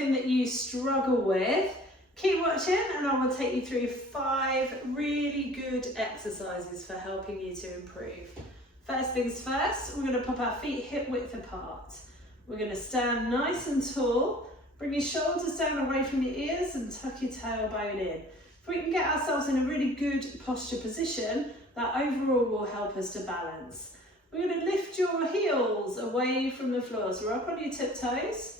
something that you struggle with, keep watching and I will take you through 5 really good exercises for helping you to improve. First things first, we're going to pop our feet hip width apart. We're going to stand nice and tall, bring your shoulders down away from your ears and tuck your tailbone in. If we can get ourselves in a really good posture position, that overall will help us to balance. We're going to lift your heels away from the floor, so we're up on your tiptoes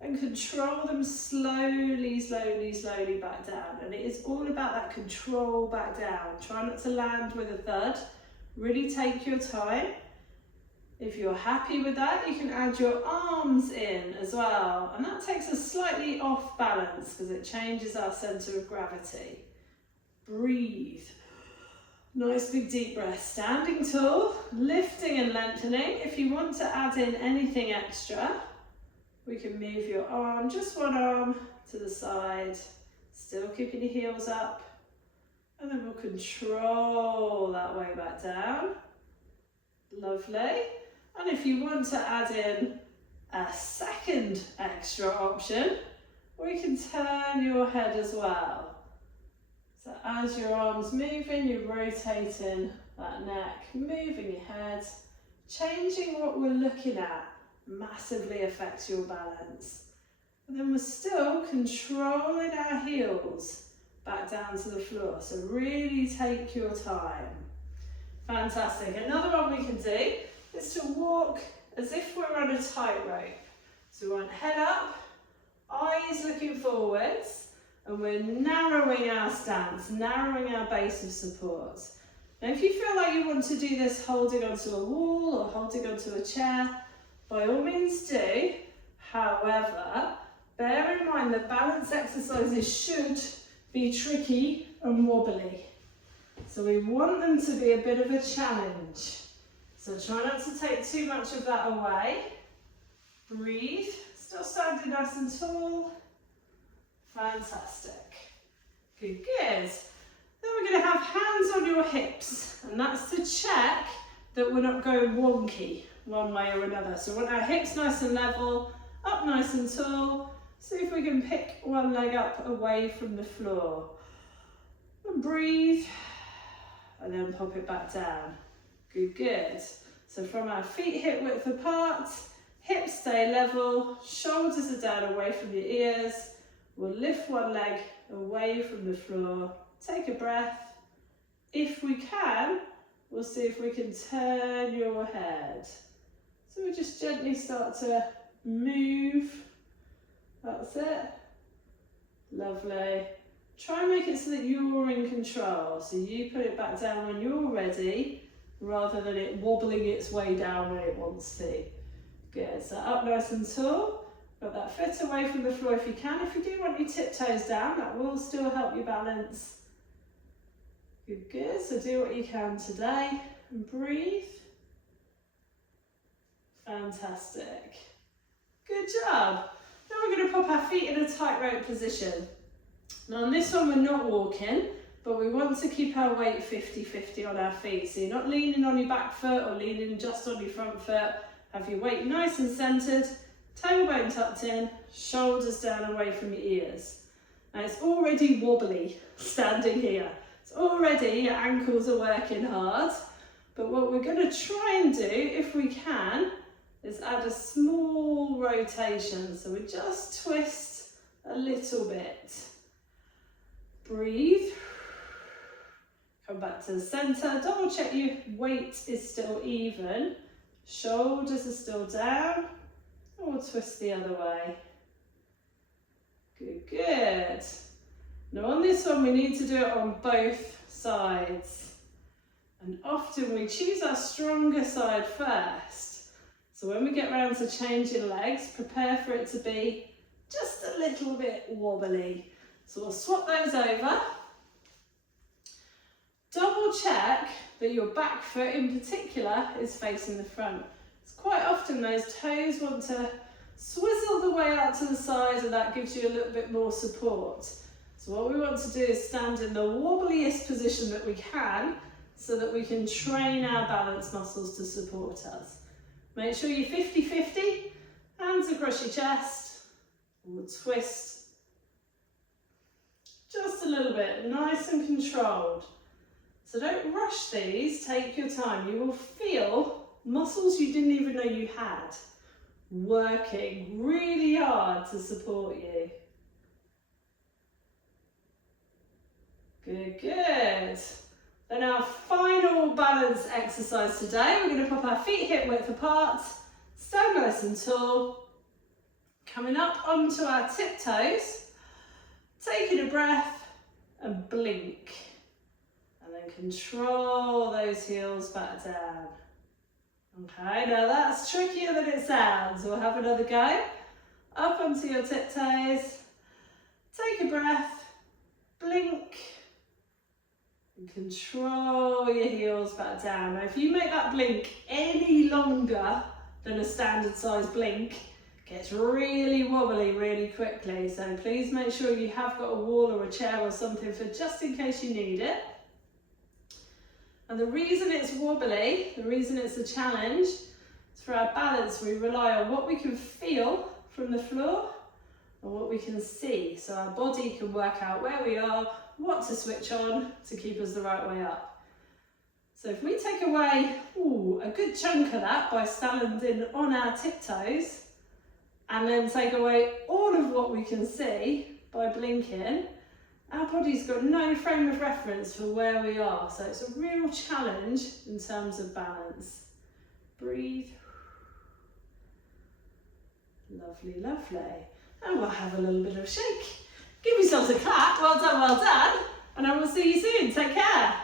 and control them slowly, slowly, slowly back down. And it is all about that control back down. Try not to land with a thud. Really take your time. If you're happy with that, you can add your arms in as well. And that takes us slightly off balance because it changes our centre of gravity. Breathe. Nice big deep breath. Standing tall, lifting and lengthening. If you want to add in anything extra, we can move your arm, just one arm to the side, still keeping your heels up. And then we'll control that way back down. Lovely. And if you want to add in a second extra option, we can turn your head as well. So as your arm's moving, you're rotating that neck, moving your head, changing what we're looking at massively affects your balance. And then we're still controlling our heels back down to the floor. So really take your time. Fantastic. Another one we can do is to walk as if we're on a tightrope. So we want head up, eyes looking forwards, and we're narrowing our stance, narrowing our base of support. Now if you feel like you want to do this holding onto a wall or holding onto a chair, by all means do. However, bear in mind that balance exercises should be tricky and wobbly. So we want them to be a bit of a challenge. So try not to take too much of that away. Breathe, still standing nice and tall. Fantastic. Good, good. Then we're going to have hands on your hips, and that's to check that we're not going wonky one way or another. So we want our hips nice and level, up nice and tall. See if we can pick one leg up away from the floor. And breathe, and then pop it back down. Good, good. So from our feet hip width apart, hips stay level, shoulders are down away from your ears. We'll lift one leg away from the floor. Take a breath. If we can, we'll see if we can turn your head. So we just gently start to move. That's it. Lovely. Try and make it so that you're in control. So you put it back down when you're ready, rather than it wobbling its way down when it wants to. Good. So up nice and tall. Got that foot away from the floor if you can. If you do want your tiptoes down, that will still help you balance. Good, good. So do what you can today and breathe. Fantastic. Good job. Now we're going to pop our feet in a tightrope position. Now on this one we're not walking, but we want to keep our weight 50-50 on our feet. So you're not leaning on your back foot or leaning just on your front foot. Have your weight nice and centered. Tailbone tucked in, shoulders down away from your ears. Now it's already wobbly standing here. It's already your ankles are working hard. But what we're going to try and do, if we can, is add a small rotation. So we just twist a little bit. Breathe. Come back to the centre. Double check your weight is still even. Shoulders are still down. And we'll twist the other way. Good, good. Now on this one we need to do it on both sides. And often we choose our stronger side first. So when we get round to changing legs, prepare for it to be just a little bit wobbly. So we'll swap those over. Double check that your back foot in particular is facing the front. Quite often those toes want to swizzle the way out to the side, and that gives you a little bit more support. So what we want to do is stand in the wobbliest position that we can so that we can train our balance muscles to support us. Make sure you're 50-50, hands across your chest, We'll twist just a little bit, nice and controlled. So don't rush these, take your time. You will feel muscles you didn't even know you had working really hard to support you. Good, good. Then our final balance exercise today, we're going to pop our feet hip width apart, stand nice and tall, coming up onto our tiptoes, taking a breath and blink. And then control those heels back down. Okay, now that's trickier than it sounds. We'll have another go. Up onto your tiptoes, take a breath, blink, and control your heels back down. Now if you make that blink any longer than a standard size blink, it gets really wobbly really quickly. So please make sure you have got a wall or a chair or something for just in case you need it. And the reason it's wobbly, the reason it's a challenge, is for our balance we rely on what we can feel from the floor and what we can see. So our body can work out where we are, what to switch on to keep us the right way up. So if we take away a good chunk of that by standing on our tiptoes and then take away all of what we can see by blinking, our body's got no frame of reference for where we are. So it's a real challenge in terms of balance. Breathe. Lovely, lovely. And we'll have a little bit of a shake. Give yourselves a clap. Well done, well done. And I will see you soon. Take care.